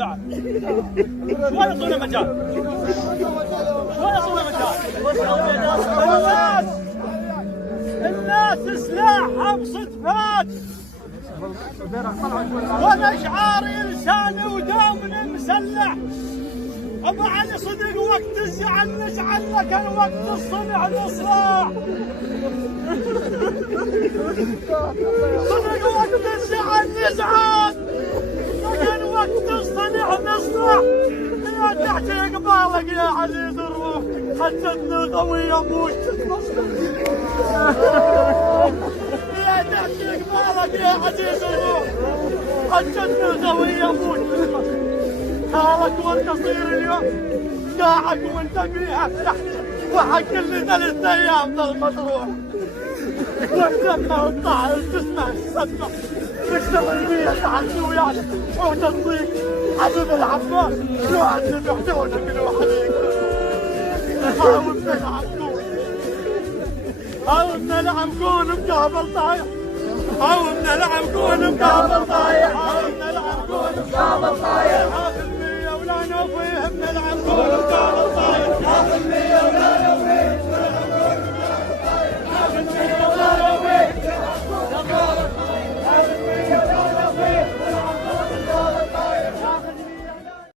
بعد شوي يعطونا مجال شوي يعطونا مجال. الناس سلاحها بصدفات ومشعاري لساني ودومنا مسلح. ابو علي صدق وقت الزعل نزعل لكن وقت الصنع نصلح. صدق وقت الزعل نزعل لكن وقت الصنع نصلح. يا تحت قبالك يا عزيز الروح حجتنا قوي ابوك. يا تحت قبالك يا عزيز الروح حجتنا قوي ابوك. خالك والقصير اليوم قاعك وانت فيها تحت وحق اللي 3 ايام ظل مطروح. والدمه والطعن تسمع الصدمه تشتغل فيها تحت وياك وتصيك حبيب العباس لو عندي محتوجك لو حبيب. حاول نلعب كون حاول نلعب كون مقابل طايح. حاول نلعب كون مقابل طايح. حاول نلعب كون مقابل طايح. ولا نوفيهم نلعب كون مقابل